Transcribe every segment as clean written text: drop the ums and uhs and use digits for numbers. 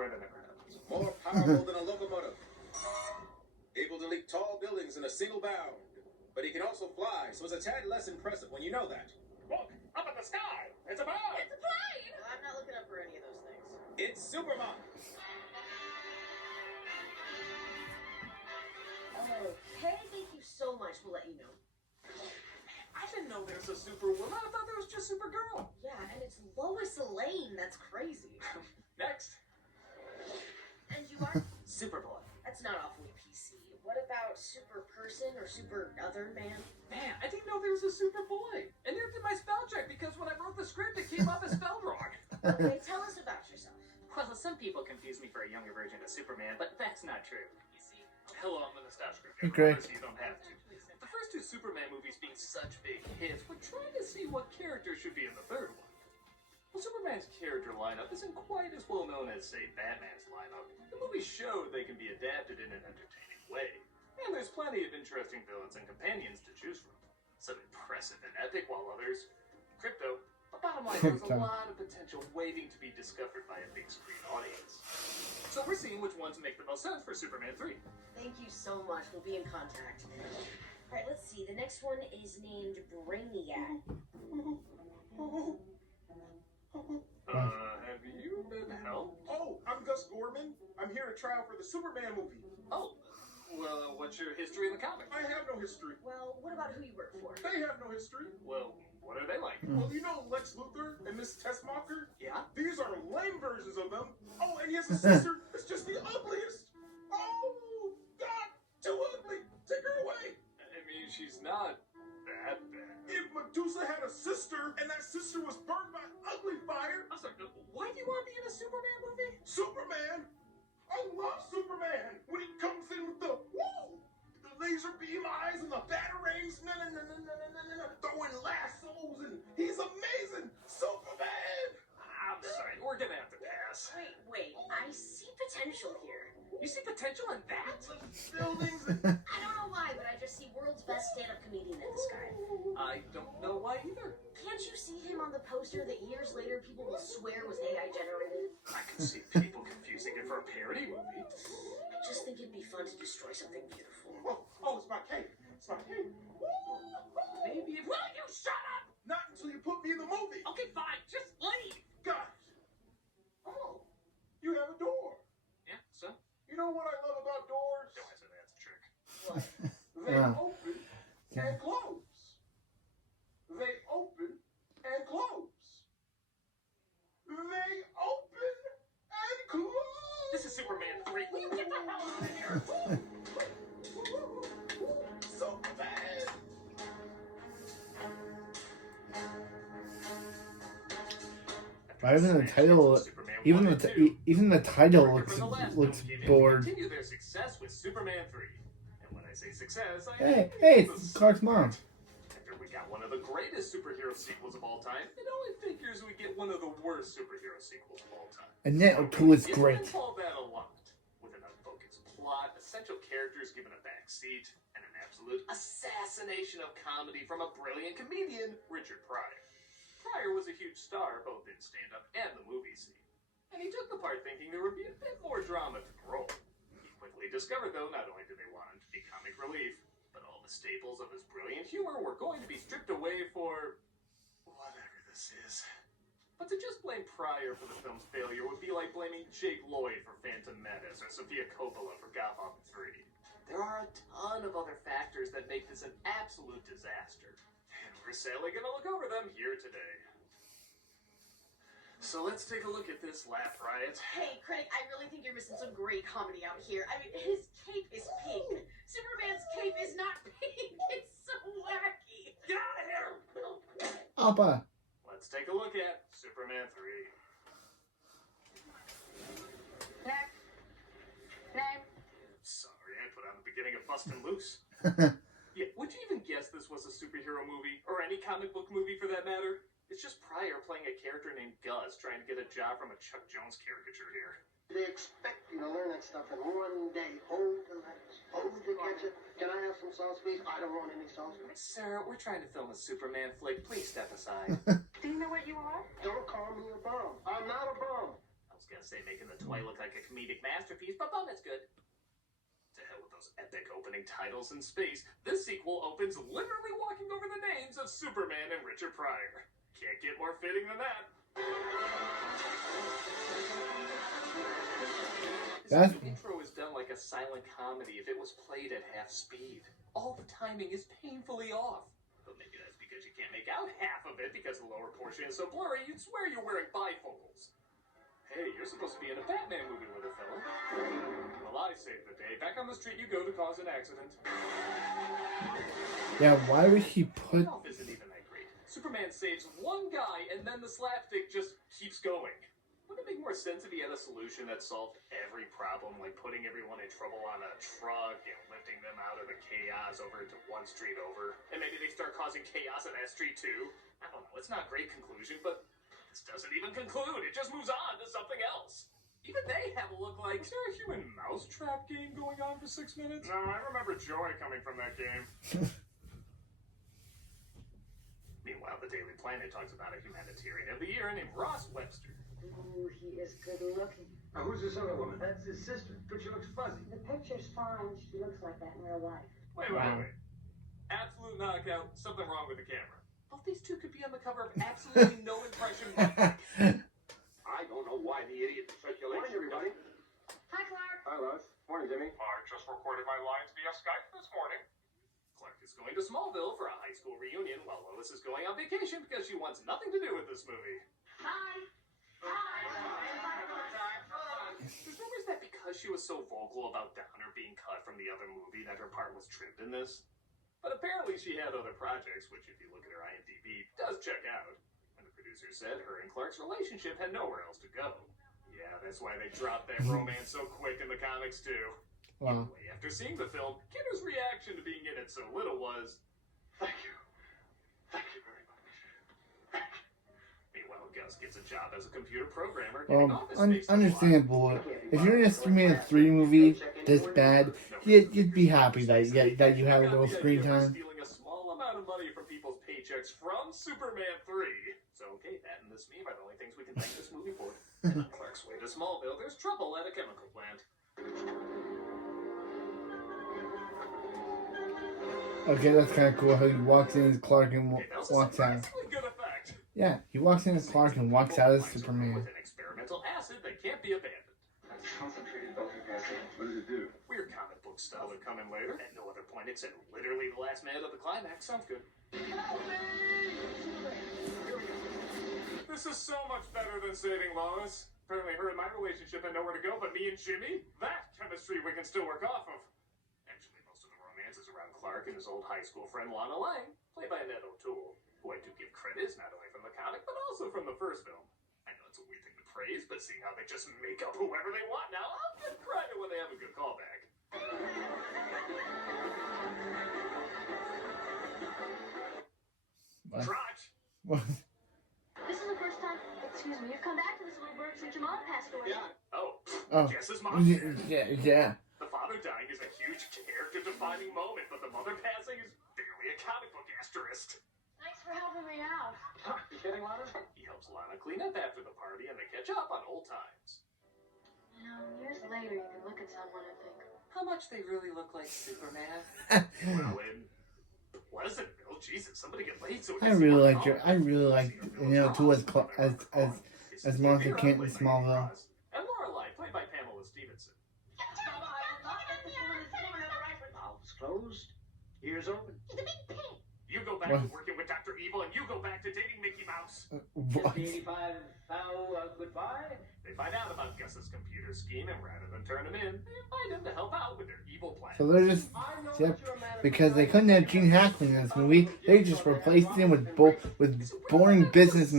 swear that never happens. More powerful than a locomotive. Able to leap tall buildings in a single bound. But he can also fly, so it's a tad less impressive when you know that. Look, up at the sky! It's a bird! It's a plane! Well, I'm not looking up for any of those things. It's Superman. Okay, thank you so much. We'll let you know. I didn't know there was a Superwoman. I thought there was just Supergirl. Yeah, and it's Lois Lane. That's crazy. Next. And you are? Superboy. That's not awfully PC. What about Super Person or Super Other Man? Man, I didn't know there was a Superboy. And neither did my spell check because when I wrote the script, it came up as spelled wrong. Okay, tell us about yourself. Well, some people confuse me for a younger version of Superman, but that's not true. You see, hello, I'm the Nostalgia Script. Okay. So you don't have to. The first two Superman movies being such big hits, we're trying to see what character should be in the third one. Well, Superman's character lineup isn't quite as well known as, say, Batman's lineup. The movies show they can be adapted in an entertaining way. And there's plenty of interesting villains and companions to choose from. Some impressive and epic, while others, crypto. But bottom line, there's a lot of potential waiting to be discovered by a big screen audience. So we're seeing which ones make the most sense for Superman 3. Thank you so much. We'll be in contact. Alright, let's see. The next one is named Brainiac. Have you been helped? Oh, I'm Gus Gorman. I'm here to try out for the Superman movie. Oh, well, what's your history in the comics? I have no history. Well, what about who you work for? They have no history. Well, what are they like? Well, you know Lex Luthor and Miss Tessmacher? Yeah? These are lame versions of them. Oh, and he has a sister that's just the ugliest. Oh, God, too ugly. Take her away. I mean, she's not that bad. If Medusa had a sister and that sister was burned by ugly fire, I'm sorry, why do you want to be in a Superman movie? Superman? I love Superman. When he comes in with the laser beam eyes and the batarangs, throwing lassos, and he's amazing. Superman. I'm sorry, we're gonna have to pass. Wait. I see potential here. You see potential in that? Buildings and I don't know why, but I just see world's best stand-up comedian in this guy. I don't know why either. Can't you see him on the poster that years later people will swear was AI generated? I can see people confusing it for a parody movie. I just think it'd be fun to destroy something beautiful. oh, it's my cape. It's my cape. Maybe if... Will you shut up? Not until you put me in the movie. Okay, fine, just leave. Gosh. Oh, you have a door. Yeah, so? You know what I love about doors? Don't answer that, it's a trick. What? They Yeah. open and close. They open and close. They open and close. This is Superman 3. Will you get the hell out of here? Superman. Even the title, even the title looks bored. Continue their success with Superman 3. And when I say success, I Hey, mean it's Clark's mom. after we got one of the greatest superhero sequels of all time, it only figures we get one of the worst superhero sequels of all time. And that too is You great. can call that a lot. With an unfocused plot, essential characters given a back seat, and an absolute assassination of comedy from a brilliant comedian, Richard Pryor. Pryor was a huge star both in stand-up and the movie scene. And he took the part thinking there would be a bit more drama to the role. He quickly discovered, though, not only did they want him to be comic relief, but all the staples of his brilliant humor were going to be stripped away for... whatever this is. But to just blame Pryor for the film's failure would be like blaming Jake Lloyd for Phantom Menace or Sofia Coppola for Godfather 3. There are a ton of other factors that make this an absolute disaster. And we're sadly gonna look over them here today. So let's take a look at this laugh riot. Hey, Craig, I really think you're missing some great comedy out here. I mean, his cape is pink. Superman's cape is not pink. It's so wacky. Get out of here! Appa. Let's take a look at Superman 3. Sorry, I put on the beginning of Bustin' Loose. Yeah, would you even guess this was a superhero movie? Or any comic book movie for that matter? It's just Pryor playing a character named Gus trying to get a job from a Chuck Jones caricature here. They expect you to learn that stuff in one day. Hold the letters. Hold the ketchup. Can I have some sauce, please? I don't want any sauce. Sir, we're trying to film a Superman flick. Please step aside. Do you know what you are? Don't call me a bum. I'm not a bum. I was gonna gotta say, making the toy look like a comedic masterpiece, but bum, it's good. To hell with those epic opening titles in space, this sequel opens literally walking over the names of Superman and Richard Pryor. Can't get more fitting than that. This intro is done like a silent comedy if it was played at half speed. All the timing is painfully off. But maybe that's because you can't make out half of it because the lower portion is so blurry you'd swear you're wearing bifocals. Hey, you're supposed to be in a Batman movie, little fella. Well, I saved the day. Back on the street you go to cause an accident. Yeah, why would he put... The isn't even that great. Superman saves one guy and then the slapstick just keeps going. Wouldn't it make more sense if he had a solution that solved every problem, like putting everyone in trouble on a truck and lifting them out of the chaos over to one street over? And maybe they start causing chaos in that street too? I don't know, it's not a great conclusion, but this doesn't even conclude. It just moves on to something else. Even they have a look like... Is there a human mousetrap game going on for 6 minutes? No, I remember joy coming from that game. Meanwhile, the Daily Planet talks about a humanitarian of the year named Ross Webster. Ooh, he is good looking. Now, who's this other woman? That's his sister. But she looks fuzzy. The picture's fine. She looks like that in real life. Wait. Absolute knockout. Something wrong with the camera. Both these two could be on the cover of absolutely no impression. I don't know why the idiot circulation. Morning, everybody. Hi, Clark. Hi, Lois. Morning, Jimmy. I just recorded my lines via Skype this morning. Clark is going to Smallville for a high school reunion while Lois is going on vacation because she wants nothing to do with this movie. Hi. There's rumors that because she was so vocal about Downer being cut from the other movie that her part was trimmed in this. But apparently she had other projects, which if you look at her IMDb, does check out. And the producer said her and Clark's relationship had nowhere else to go. Yeah, that's why they dropped that romance so quick in the comics too. Wow. Anyway, after seeing the film, Kidder's reaction to being in it so little was, Thank you. Thank you very much. meanwhile, Gus gets a job as a computer programmer. Getting office space Understandable. If you're in a Superman 3 movie this bad, you'd be happy that you have a little screen time. Stealing a small amount of money from people's paychecks from Superman 3. So, okay, that and this meme are the only things we can thank this movie for. And on Clark's way to Smallville, there's trouble at a chemical plant. Okay, that's kind of cool how he walks in as Clark and Okay, that was a walks out. surprisingly good effect. Yeah, he walks in as Clark and walks out as Superman. With an experimental acid that can't be abandoned. That's concentrated sulfuric acid. What does it do? Weird comic book stuff will come in later. At no other point except literally the last minute of the climax. Sounds good. This is so much better than saving Lois. Apparently her and my relationship had nowhere to go but me and Jimmy. That chemistry we can still work off of. Actually, most of the romance is around Clark and his old high school friend Lana Lang, played by Annette O'Toole, who I do give credit is not only from the comic but also from the first film. I know it's a weird thing to praise, but seeing how they just make up whoever they want now, I'll give credit when they have a good callback. What? Crotch! What? This is the first time, excuse me, you've come back to this little burg since your mom passed away. Yeah. Oh, Jess's mom. yeah. The father dying is a huge character-defining moment, but the mother passing is barely a comic book asterisk. Thanks for helping me out. You kidding, Lana? He helps Lana clean up after the party, and they catch up on old times. You know, years later, you can look at someone and think, How much they really look like Superman? Well, in Pleasantville, Jesus, somebody get laid so we I can see really what like your. I really like too as Martha Kent in Smallville. And Lorelai, played by Pamela Stevenson. Mouth's closed, ears open. You go back What? to working with Dr. Evil, and you go back to dating Mickey Mouse. What? 85 now, goodbye. They find out about Gus's computer scheme, and rather than turn him in, they invite him to help out with their evil plan. So they're just because they couldn't have Gene Hackman in this movie, they just replaced him with boring business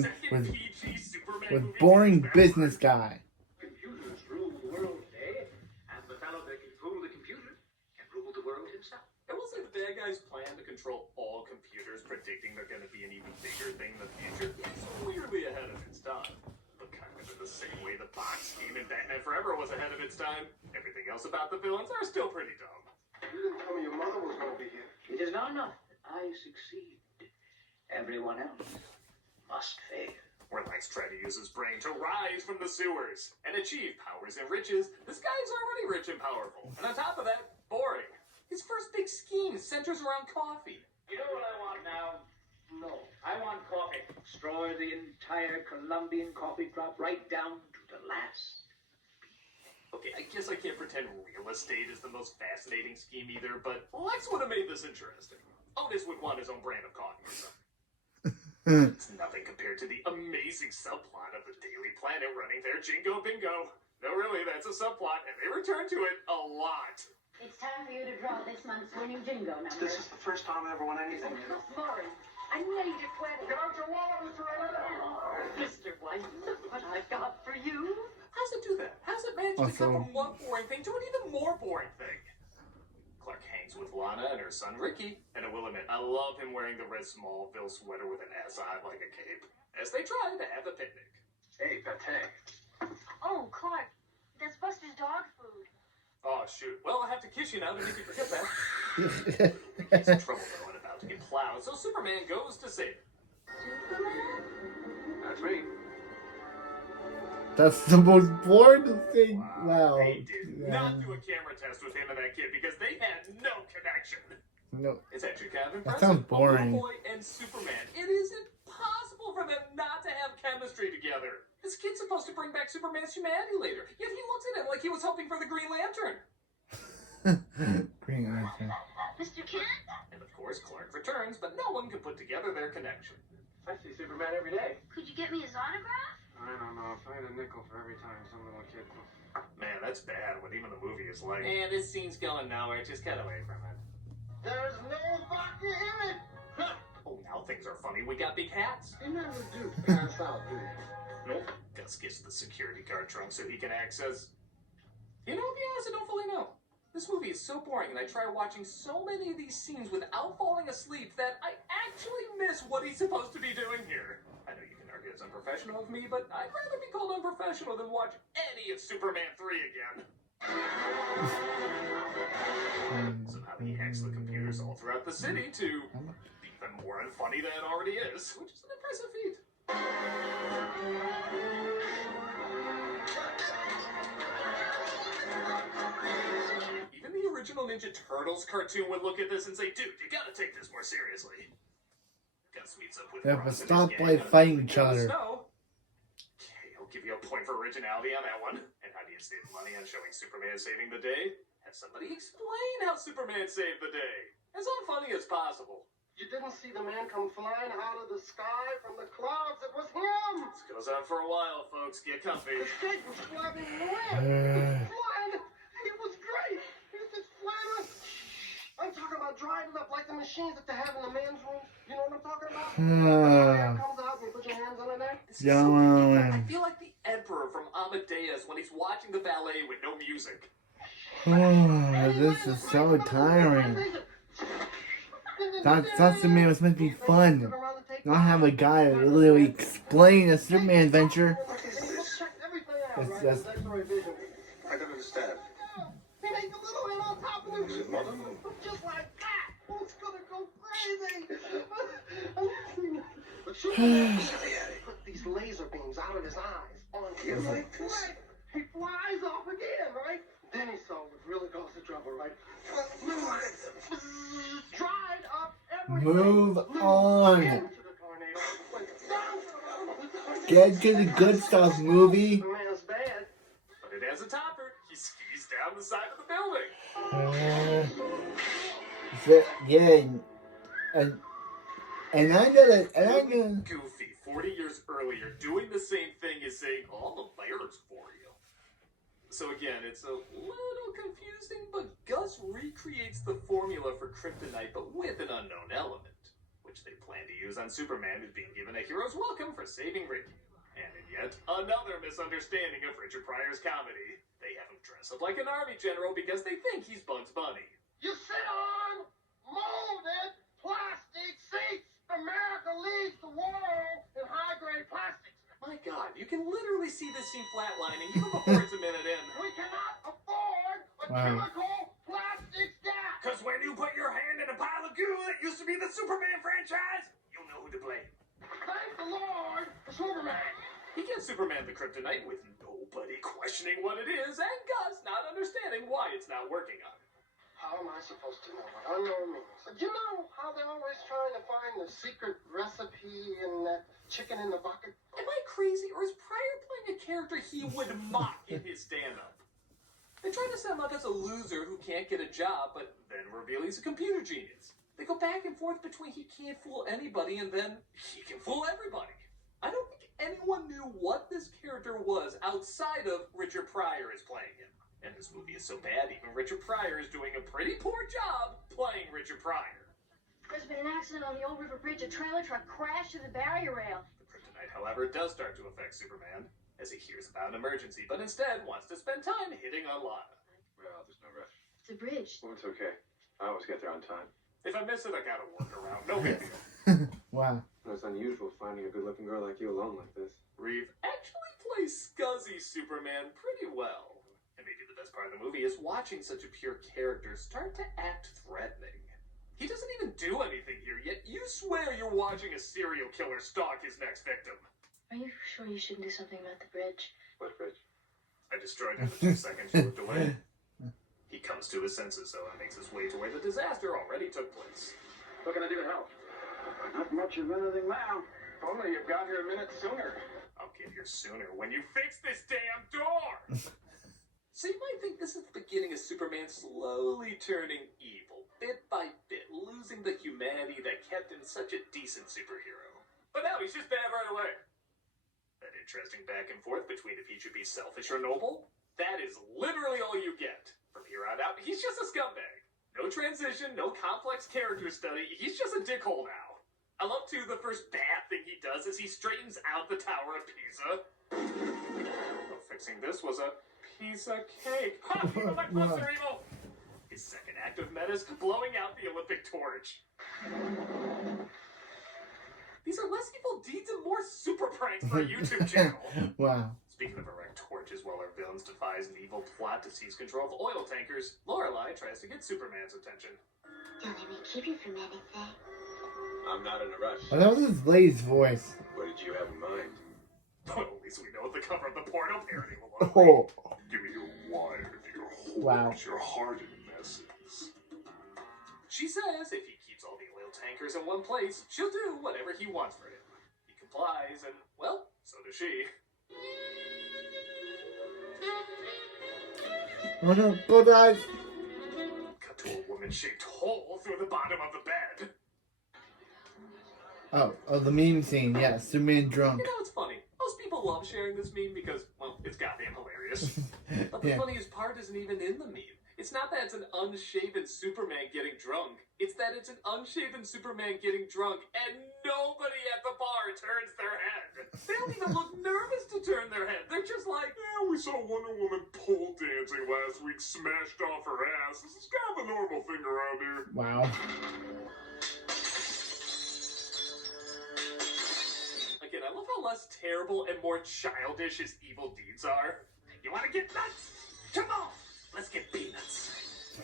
with boring business guy. Computers rule the world today, and the fellow that can fool the computer can rule the world himself. I will say the bad guy's plan to control all computers, predicting they're going to be an even bigger thing in the future, is weirdly ahead of its time. But kind of in the same way the box scheme in Batman Forever was ahead of its time, everything else about the villains are still pretty dumb. You didn't tell me your mother was going to be here. It is not enough that I succeed. Everyone else must fail. where Lex tried to use his brain to rise from the sewers and achieve powers and riches. This guy's already rich and powerful. And on top of that, boring. His first big scheme centers around coffee. You know what I want now? No. I want coffee. Destroy the entire Colombian coffee crop right down to the last. Okay, I guess I can't pretend real estate is the most fascinating scheme either, but Lex would have made this interesting. Otis would want his own brand of coffee or something. It's nothing compared to the amazing subplot of the Daily Planet running their Jingo Bingo. No, really, that's a subplot, and they return to it a lot. It's time for you to draw this month's winning jingo number. This is the first time I ever won anything. Maury, I need your 20. Get out your wallet, Mr. Rabbit. Mr. White, look what I've got for you. How's it do that? How's it manage to go from one boring thing to an even more boring thing? Clark hangs with Lana and her son Ricky, and I will admit, I love him wearing the red Smallville sweater with an S on it like a cape, as they try to have a picnic. Hey, Pate. Oh, Clark, that's Buster's dog food. Oh, shoot. Well, I have to kiss you now to make you forget that. He's in trouble, though, and about to get plowed, so Superman goes to save him. Superman? That's me. That's the most boring thing. Wow. They did not do a camera test with him and that kid because they had no connection. No. It's actually kind of That impressive. sounds boring. A little boy and Superman. It is impossible for them not to have chemistry together. This kid's supposed to bring back Superman's humanity later, yet he looks at him like he was hoping for the Green Lantern. Green Lantern. Mr. Kent? And of course, Clark returns, but no one can put together their connection. I see Superman every day. Could you get me his autograph? I don't know. If I had a nickel for every time some little kid. Man, that's bad when even the movie is like, and this scene's going nowhere, just cut away from it. There's no vodka in it. Huh. Oh, now things are funny. We got big hats. You never do pass out, do you? Nope. Gus gets the security guard trunk so he can access. You know, to be honest, I don't fully know. This movie is so boring, and I try watching so many of these scenes without falling asleep that I actually miss what he's supposed to be doing here. I know you can argue it's unprofessional of me, but I'd rather be called unprofessional than watch any of Superman 3 again. Somehow he hacks the computers all throughout the city to be even more unfunny than it already is, which is an impressive feat. Even the original Ninja Turtles cartoon would look at this and say, dude, you gotta take this more seriously. Gus meets up with Yeah, Ross but and his stop gang by on a fighting mountain each in the other. snow. Okay, I'll give you a point for originality on that one. And how do you save money on showing Superman saving the day? Have somebody explain how Superman saved the day. As unfunny as possible. You didn't see the man come flying out of the sky from the clouds. It was him. This goes on for a while, folks. Get comfy. The kid was flying away. Flying. It was great. He was just flying around. I'm talking about driving up like the machines that they have in the men's room. You know what I'm talking about? The air comes out and you put your hands under there. This is so ridiculous. I feel like the Emperor from Amadeus when he's watching the ballet with no music. This is so tiring. That's to me, it was meant to be fun. Not have a guy literally explain a Superman adventure. It's just. I don't understand. He made the little man on top of him. Is it mother? Just like that. Oh, it's gonna go crazy. But Superman put these laser beams out of his eyes on him. Like this? Right. He flies off again, right? Then he saw what really caused the trouble, right? Dried up everything. Move on. Into the tornado. Went down to the Get to the good stuff, movie. Superman's bad. But it has a topper. He skis down the side of the building. Yeah, and I know that, and I know. Goofy, 40 years earlier, doing the same thing is saying, all the bears for you. So again, it's a little confusing, but Gus recreates the formula for kryptonite, but with an unknown element, which they plan to use on Superman, who's being given a hero's welcome for saving Ricky. And in yet another misunderstanding of Richard Pryor's comedy, they have him dress up like an army general because they think he's Bugs Bunny. You sit on molded plastic seats. America leads the world in high-grade plastics. My God, you can literally see this scene flatlining even before it's a minute in. We cannot afford a chemical plastics gas. Because when you put your hand in a pile of goo that used to be the Superman franchise, you'll know who to blame. Thank the Lord for Superman. He gives Superman the kryptonite with nobody questioning what it is, and Gus not understanding why it's not working on him. How am I supposed to know what unknown means? You know how they're always trying to find the secret recipe in that chicken in the bucket? Am I crazy, or is Pryor playing a character he would mock in his stand-up? They try to set him up as a loser who can't get a job, but then reveal he's a computer genius. They go back and forth between he can't fool anybody and then he can fool everybody. I don't think anyone knew what this character was outside of Richard Pryor is playing him. And this movie is so bad, even Richard Pryor is doing a pretty poor job playing Richard Pryor. There's been an accident on the Old River Bridge. A trailer truck crashed to the barrier rail. The kryptonite, however, does start to affect Superman as he hears about an emergency, but instead wants to spend time hitting on Lana. Well, there's no rush. It's a bridge. Well, it's okay. I always get there on time. If I miss it, I gotta work around. No big deal. Wow. It's unusual finding a good-looking girl like you alone like this. Reeve actually plays scuzzy Superman pretty well. And maybe the best part of the movie is watching such a pure character start to act threatening. He doesn't even do anything here, yet you swear you're watching a serial killer stalk his next victim. Are you sure you shouldn't do something about the bridge? What bridge? I destroyed him in the 2 seconds you looked away. He comes to his senses, though, and makes his way to where the disaster already took place. What can I do to help? Not much of anything now. If only you got here a minute sooner. I'll get here sooner when you fix this damn door! So you might think this is the beginning of Superman slowly turning evil, bit by bit, losing the humanity that kept him such a decent superhero. But no, he's just bad right away. That interesting back and forth between if he should be selfish or noble, that is literally all you get. From here on out, he's just a scumbag. No transition, no complex character study, he's just a dickhole now. I love, too, the first bad thing he does is he straightens out the Tower of Pisa. Well, fixing this was a piece of cake. Ha! People like months are evil! His second act of meta is blowing out the Olympic torch. These are less evil deeds and more super pranks for a YouTube channel. Wow. Speaking of erect torches, while our villains devise an evil plot to seize control of oil tankers, Lorelei tries to get Superman's attention. Don't let me keep you from anything. I'm not in a rush. Oh, that was his lady's voice. What did you have in mind? Well, at least we know what the cover of the porno parody will look like. Oh. Give me your wire, your whores, Wow. your hardened messes. She says if he keeps all the oil tankers in one place, she'll do whatever he wants for him. He complies, and, well, so does she. Oh no, blood eyes. Cut to a woman-shaped hole through the bottom of the bed. Oh, the meme scene, yeah, Superman drunk. You know, it's funny. Most people love sharing this meme because, well, it's goddamn hilarious. But the Yeah. funniest part isn't even in the meme. It's not that it's an unshaven Superman getting drunk. It's that it's an unshaven Superman getting drunk and nobody at the bar turns their head. They don't even look nervous to turn their head. They're just like, yeah, we saw Wonder Woman pole dancing last week, smashed off her ass. This is kind of a normal thing around here. Wow. Again, I love how less terrible and more childish his evil deeds are. You want to get nuts? Come on, let's get peanuts.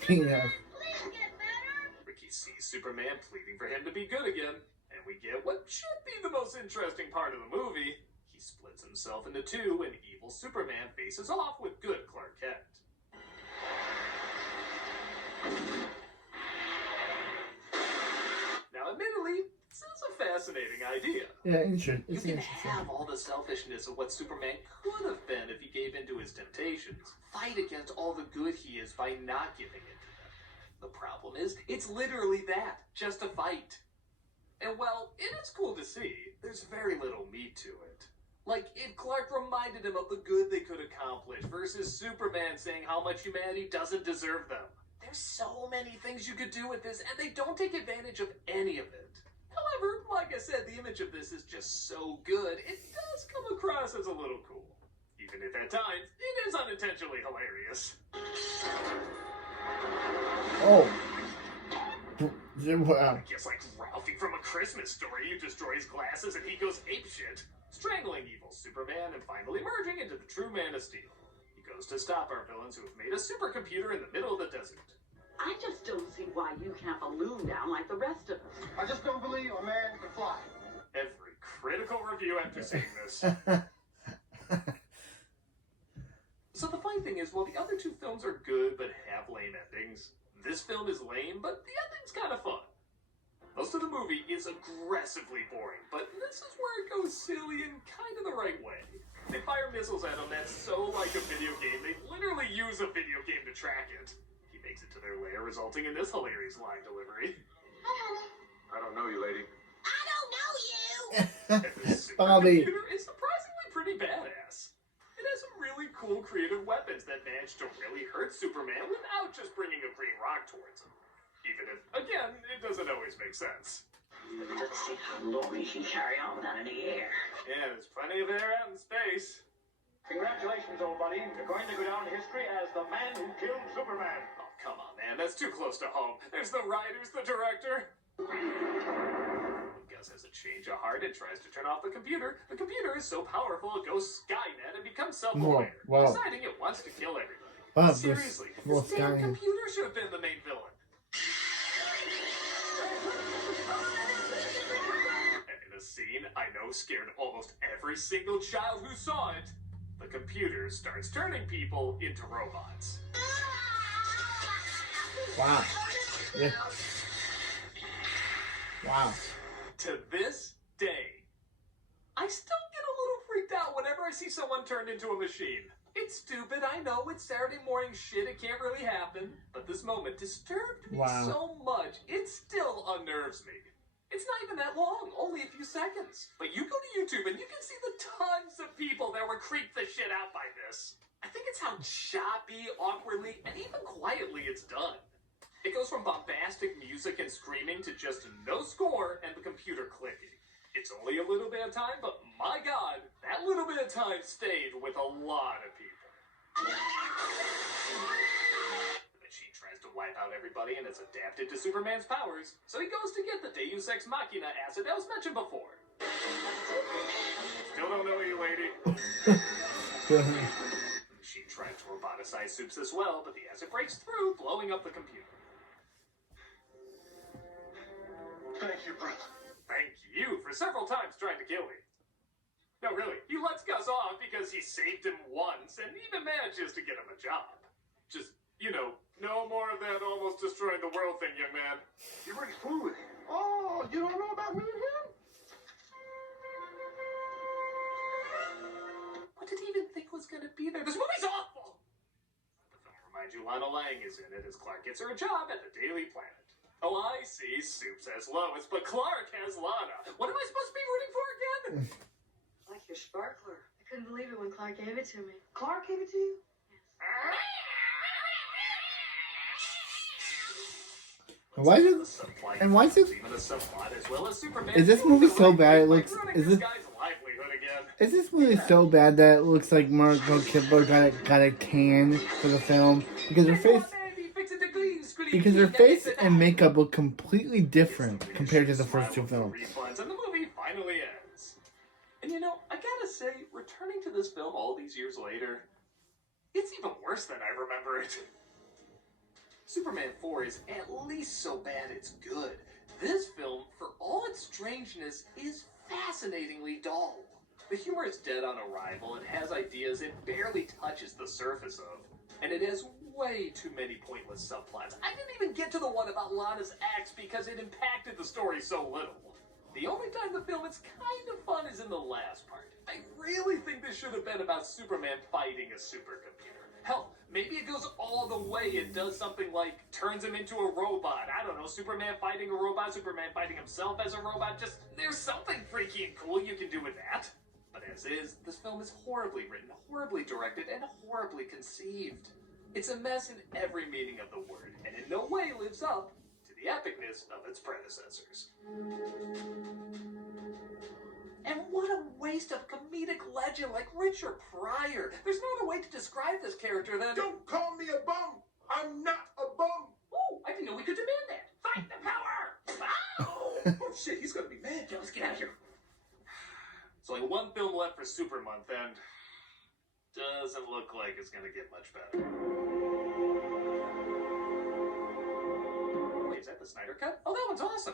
Peanut. Please get better. Ricky sees Superman pleading for him to be good again, and we get what should be the most interesting part of the movie. He splits himself into two, and evil Superman faces off with good Clark Kent. Now, admittedly, this is a fascinating idea. Yeah, You it's can interesting. have all the selfishness of what Superman could have been if he gave in to his temptations. Fight against all the good he is by not giving in to them. The problem is, it's literally that, just a fight. And while it is cool to see, there's very little meat to it. Like, if Clark reminded him of the good they could accomplish versus Superman saying how much humanity doesn't deserve them. There's so many things you could do with this, and they don't take advantage of any of it. However, like I said, the image of this is just so good, it does come across as a little cool. Even if at times, it is unintentionally hilarious. Oh. Wow. I guess like Ralphie from A Christmas Story, you destroy his glasses and he goes apeshit, strangling evil Superman and finally merging into the true Man of Steel. He goes to stop our villains who have made a supercomputer in the middle of the desert. I just don't see why you can't balloon down like the rest of us. I just don't believe a man can fly. Every critical review after seeing this. So the funny thing is, while the other two films are good but have lame endings, this film is lame, but the ending's kind of fun. Most of the movie is aggressively boring, but this is where it goes silly in kind of the right way. They fire missiles at him that's so like a video game, they literally use a video game to track it. He makes it to their lair, resulting in this hilarious line delivery. I don't know you, lady. I don't know you! And this Bobby. supercomputer is surprisingly pretty badass. It has some really cool creative weapons that manage to really hurt Superman without just bringing a green rock towards him. Even if, again, it doesn't always make sense. Let's see how long he can carry on without any air. Yeah, there's plenty of air out in space. Congratulations, old buddy. You're going to go down in history as the man who killed Superman. Oh, come on, man. That's too close to home. There's the writers, the director. Gus has a change of heart and tries to turn off the computer. The computer is so powerful it goes Skynet and becomes self-aware, Wow. deciding it wants to kill everybody. Wow, Seriously, well, this damn Skynet. computer should have been the main villain. And in a scene I know scared almost every single child who saw it, the computer starts turning people into robots. Wow. Yeah. Wow. To this day, I still get a little freaked out whenever I see someone turned into a machine. It's stupid, I know, it's Saturday morning shit, it can't really happen, but this moment disturbed me Wow. so much, it still unnerves me. It's not even that long, only a few seconds. But you go to YouTube and you can see the tons of people that were creeped the shit out by this. I think it's how choppy, awkwardly, and even quietly it's done. It goes from bombastic music and screaming to just no score and the computer clicking. It's only a little bit of time, but my god, that little bit of time stayed with a lot of people. The machine tries to wipe out everybody and is adapted to Superman's powers, so he goes to get the Deus Ex Machina acid that was mentioned before. Still don't know you, lady. The machine tries to roboticize Supes as well, but the acid breaks through, blowing up the computer. Thank you, brother. Thank you for several times trying to kill me. No, really, he lets Gus off because he saved him once and even manages to get him a job. Just, you know, no more of that almost destroying the world thing, young man. You were fooling with him. Oh, you don't know about me and him? What did he even think was going to be there? This movie's awful! The film reminds you Lana Lang is in it as Clark gets her a job at the Daily Planet. Oh, I see. Supes has Lois, but Clark has Lana. What am I supposed to be rooting for again? Like your sparkler. I couldn't believe it when Clark gave it to me. Clark gave it to you? Why is it? And why is it? Even a subplot as well as Superman. Is this movie so bad it looks? Ruining Is this this? guy's livelihood again. Is this movie so bad that it looks like Margot Kidder got a tan for the film because her face and makeup look completely different compared to the first two films. Refunds, and the movie finally ends. And you know, I gotta say, returning to this film all these years later, it's even worse than I remember it. Superman 4 is at least so bad it's good. This film, for all its strangeness, is fascinatingly dull. The humor is dead on arrival, it has ideas it barely touches the surface of, and it has way too many pointless subplots. I didn't even get to the one about Lana's ex because it impacted the story so little. The only time the film is kind of fun is in the last part. I really think this should have been about Superman fighting a supercomputer. Hell, maybe it goes all the way and does something like turns him into a robot. I don't know, Superman fighting a robot, Superman fighting himself as a robot. Just, there's something freaky and cool you can do with that. But as is, this film is horribly written, horribly directed, and horribly conceived. It's a mess in every meaning of the word, and in no way lives up to the epicness of its predecessors. And what a waste of comedic legend like Richard Pryor. There's no other way to describe this character than... Don't call me a bum. I'm not a bum. Oh, I didn't know we could demand that. Fight the power! Ow! Oh, shit, he's gonna be mad. Yeah, let's get out of here. There's only one film left for Super Month, and doesn't look like it's gonna get much better. Wait, is that the Snyder Cut? Oh, that one's awesome.